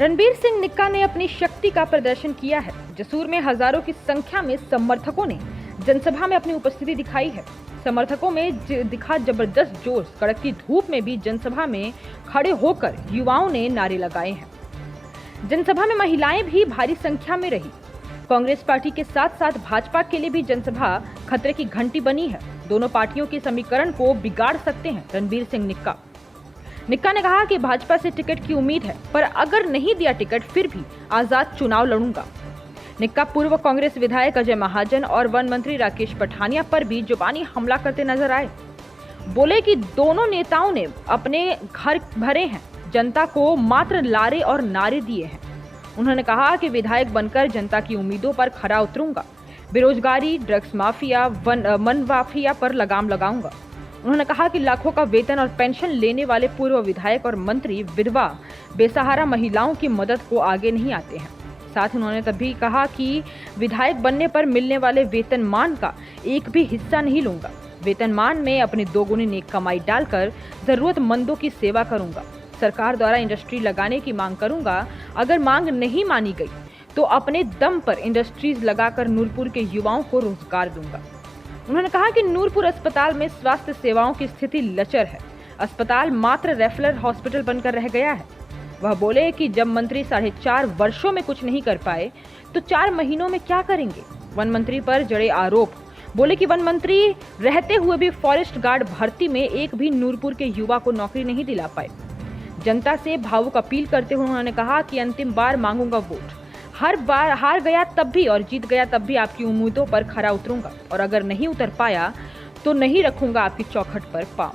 रणबीर सिंह निक्का ने अपनी शक्ति का प्रदर्शन किया है। जसूर में हजारों की संख्या में समर्थकों ने जनसभा में अपनी उपस्थिति दिखाई है। समर्थकों में दिखा जबरदस्त जोश। कड़कती धूप में भी जनसभा में खड़े होकर युवाओं ने नारे लगाए हैं। जनसभा में महिलाएं भी भारी संख्या में रही। कांग्रेस पार्टी के साथ साथ भाजपा के लिए भी जनसभा खतरे की घंटी बनी है। दोनों पार्टियों के समीकरण को बिगाड़ सकते हैं रणबीर सिंह निक्का। निक्का ने कहा कि भाजपा से टिकट की उम्मीद है, पर अगर नहीं दिया टिकट फिर भी आजाद चुनाव लड़ूंगा। निक्का पूर्व कांग्रेस विधायक अजय महाजन और वन मंत्री राकेश पठानिया पर भी जुबानी हमला करते नजर आए। बोले कि दोनों नेताओं ने अपने घर भरे हैं, जनता को मात्र लारे और नारे दिए हैं। उन्होंने कहा कि विधायक बनकर जनता की उम्मीदों पर खरा उतरूंगा। बेरोजगारी, ड्रग्स माफिया, मन माफिया पर लगाम लगाऊंगा। उन्होंने कहा कि लाखों का वेतन और पेंशन लेने वाले पूर्व विधायक और मंत्री विधवा, बेसहारा महिलाओं की मदद को आगे नहीं आते हैं। साथ ही उन्होंने तभी कहा कि विधायक बनने पर मिलने वाले वेतनमान का एक भी हिस्सा नहीं लूंगा। वेतनमान में अपनी दोगुनी नेक कमाई डालकर जरूरतमंदों की सेवा करूंगा। सरकार द्वारा इंडस्ट्री लगाने की मांग करूंगा। अगर मांग नहीं मानी गई तो अपने दम पर इंडस्ट्रीज लगाकर नूरपुर के युवाओं को रोजगार दूंगा। उन्होंने कहा कि नूरपुर अस्पताल में स्वास्थ्य सेवाओं की स्थिति लचर है। अस्पताल मात्र रेफरल हॉस्पिटल बनकर रह गया है। वह बोले कि जब मंत्री 4.5 वर्षों में कुछ नहीं कर पाए तो 4 महीनों में क्या करेंगे। वन मंत्री पर जड़े आरोप। बोले कि वन मंत्री रहते हुए भी फॉरेस्ट गार्ड भर्ती में एक भी नूरपुर के युवा को नौकरी नहीं दिला पाए। जनता से भावुक अपील करते हुए उन्होंने कहा कि अंतिम बार मांगूंगा वोट। हर बार हार गया तब भी और जीत गया तब भी आपकी उम्मीदों पर खरा उतरूंगा, और अगर नहीं उतर पाया तो नहीं रखूंगा आपकी चौखट पर पांव।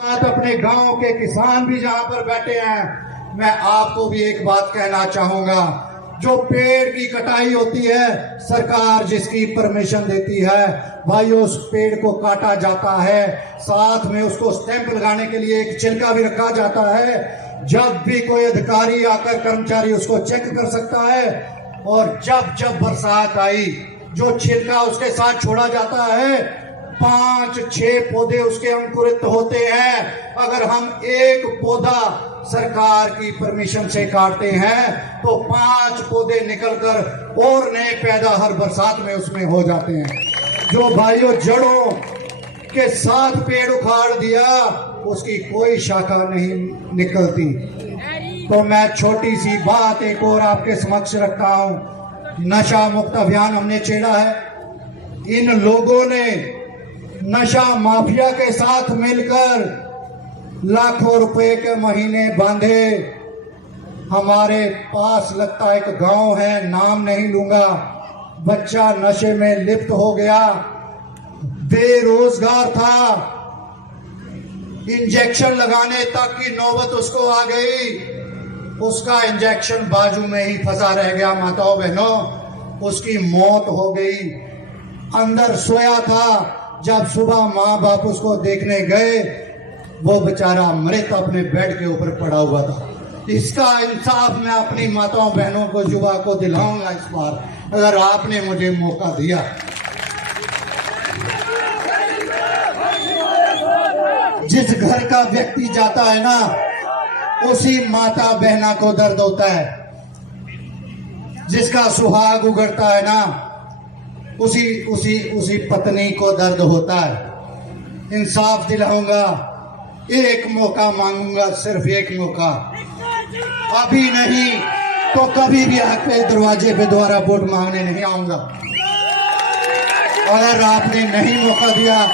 अपने गांव के किसान भी जहां पर बैठे हैं, मैं आपको भी एक बात कहना चाहूंगा। जो पेड़ की कटाई होती है, सरकार जिसकी परमिशन देती है, भाई उस पेड़ को काटा जाता है। साथ में उसको स्टैंप लगाने के लिए एक छिलका भी रखा जाता है। जब भी कोई अधिकारी आकर कर्मचारी उसको चेक कर सकता है। और जब बरसात आई, जो छिलका उसके साथ छोड़ा जाता है, 5-6 पौधे उसके अंकुरित होते हैं। अगर हम एक पौधा सरकार की परमिशन से काटते हैं तो 5 पौधे निकलकर और नए पैदा हर बरसात में उसमें हो जाते हैं। जो भाइयों जड़ों के साथ पेड़ उखाड़ दिया, उसकी कोई शाखा नहीं निकलती। तो मैं छोटी सी बात एक और आपके समक्ष रखता हूं। नशा मुक्त अभियान हमने छेड़ा है। इन लोगों ने नशा माफिया के साथ मिलकर लाखों रुपए के महीने बांधे। हमारे पास लगता एक गांव है, नाम नहीं लूंगा, बच्चा नशे में लिप्त हो गया, बेरोजगार था, इंजेक्शन लगाने तक की नौबत उसको आ गई। उसका इंजेक्शन बाजू में ही फंसा रह गया। माताओं बहनों, उसकी मौत हो गई। अंदर सोया था। जब सुबह माँ बाप उसको देखने गए, वो बेचारा मृत अपने बेड के ऊपर पड़ा हुआ था। इसका इंसाफ मैं अपनी माताओं बहनों को, युवा को दिलाऊंगा इस बार, अगर आपने मुझे मौका दिया। जिस घर का व्यक्ति जाता है ना, उसी माता बहना को दर्द होता है। जिसका सुहाग उगड़ता है ना, उसी पत्नी को दर्द होता है। इंसाफ दिलाऊंगा। एक मौका मांगूंगा, सिर्फ एक मौका। अभी नहीं तो कभी भी आपके दरवाजे पे दोबारा वोट मांगने नहीं आऊंगा। अगर आपने नहीं मौका दिया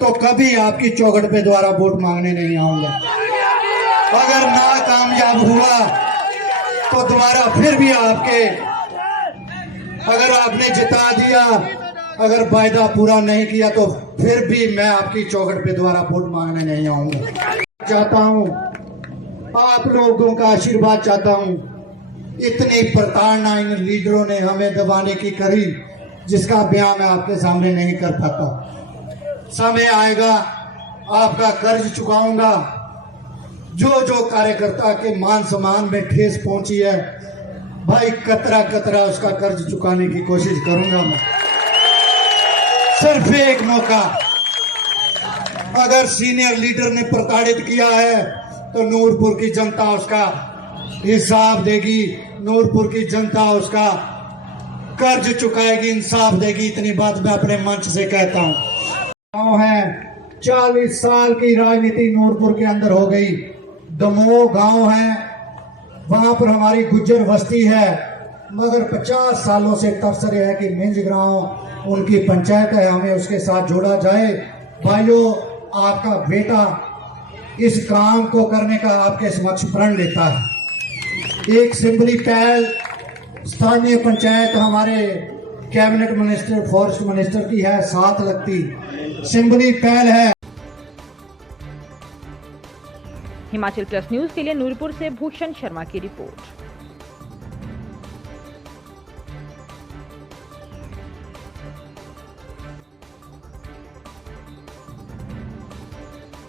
तो कभी आपकी चौखट पे दोबारा वोट मांगने नहीं आऊंगा। अगर नाकामयाब हुआ तो दोबारा फिर भी आपके, अगर आपने जिता दिया, अगर वायदा पूरा नहीं किया तो फिर भी मैं आपकी चौखट पे दोबारा वोट मांगने नहीं आऊंगा। चाहता हूं आप लोगों का आशीर्वाद चाहता हूं। इतनी प्रताड़ना इन लीडरों ने हमें दबाने की करी, जिसका बयान मैं आपके सामने नहीं कर पाता। समय आएगा, आपका कर्ज चुकाऊंगा। जो कार्यकर्ता के मान सम्मान में ठेस पहुंची है, भाई कतरा कतरा उसका कर्ज चुकाने की कोशिश करूंगा मैं। सिर्फ एक मौका। अगर सीनियर लीडर ने प्रताड़ित किया है तो नूरपुर की जनता उसका हिसाब देगी, नूरपुर की जनता उसका कर्ज चुकाएगी, इंसाफ देगी। इतनी बात मैं अपने मंच से कहता हूँ। गाँव है, 40 साल की राजनीति नूरपुर के अंदर हो गई। दमोह गांव है, वहां पर हमारी गुज्जर बस्ती है, मगर 50 सालों से तरस रहे हैं कि मिंज गांव उनकी पंचायत है, हमें उसके साथ जोड़ा जाए। भाइयों, आपका बेटा इस काम को करने का आपके समक्ष प्रण लेता है। एक सिंबली पहल स्थानीय पंचायत हमारे कैबिनेट मिनिस्टर, फॉरेस्ट मिनिस्टर की है, साथ लगती सिंबली पहल है। हिमाचल प्लस न्यूज के लिए नूरपुर से भूषण शर्मा की रिपोर्ट।